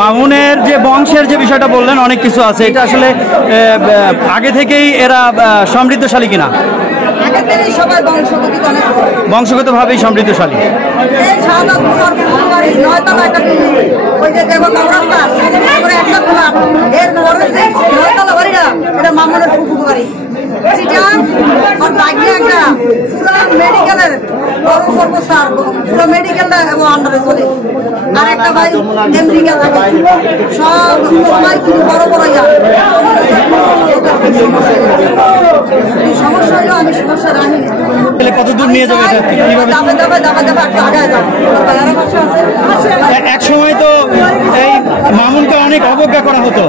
মামুনের যে বংশের যে বিষয়টা বললেন অনেক কিছু আছে, এটা আসলে আগে থেকেই এরা সমৃদ্ধশালী কিনা? বংশগতভাবেই সমৃদ্ধশালী। মেডিকেলের পুরো মেডিকেলটা এবং আন্ডারে চলে। আর একটা ভাই আমেরিকা থাকে, সব সবাই কিন্তু বড় বড় সমস্যা হলো আমি সমস্যা রাখি কত দূর নিয়ে যাবে এক সময় তো এই মামুনকে অনেক অবজ্ঞা করা হতো।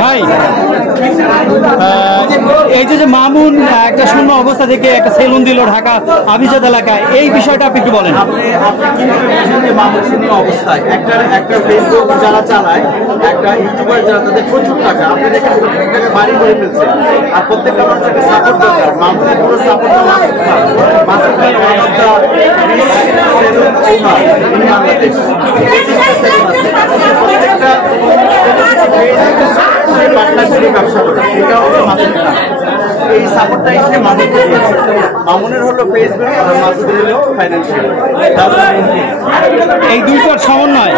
ভাই এই যে মামুন একটা শূন্য অবস্থা থেকে একটা সেলুন দিল ঢাকা আভিজাত এলাকায়, এই বিষয়টা আপনি একটু বলেন। মামুন শূন্য অবস্থায় একটা ফেসবুক যারা চালায়, একটা ইউটিউবার যারা, তাদের প্রচুর টাকা, আপনি দেখেন বাড়ি করে ফেলছে। আর প্রত্যেকটা মানুষকে সাপোর্ট দরকার। মামুনের পুরো সাপোর্ট ব্যবসা করে, এটা হচ্ছে এই সাপোর্টটাই সে মামুনকে দিয়েছে। মামুনের হলো ফেসবুক আর মাসুদের হলো ফাইন্যান্সিয়াল। এই দুইটার সমন্বয়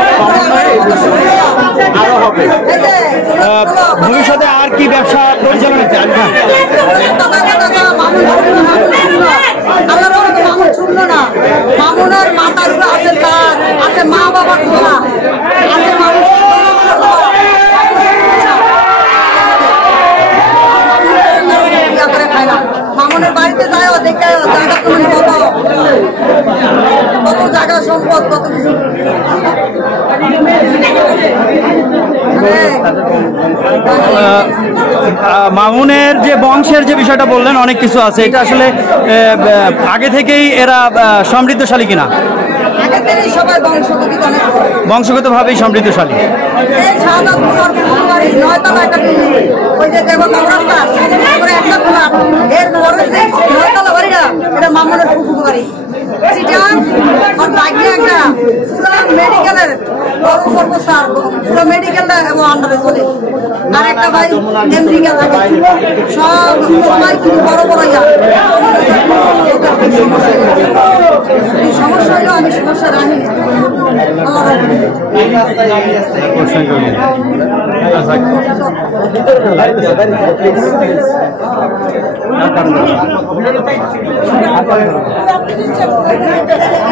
আরো হবে। ভবিষ্যতে আর কি ব্যবসা পরিচালনা চান? মামুনের মাথার উপরে আছে কাজ, আছে মা বাবার ছোলা, আছে মানুষ মামুনের বাড়িতে যায় দেখে জায়গা তুমি কত জায়গা সম্পদ কত কিছু। মামুনের যে বংশের যে বিষয়টা বললেন অনেক কিছু আছে, এটা আসলে আগে থেকেই এরা সমৃদ্ধশালী কিনা? বংশগতভাবেই সমৃদ্ধশালী। মামুনের ফুফু বাড়ি মেডিকেলের পুরো মেডিকেলটা এবং আন্ডারে চলে। আর একটা ভাই আমেরিকা থাকে, সব সবাই কিন্তু বড় বড় সমস্যা হলো আমি সমস্যা রাখি আল্লাহ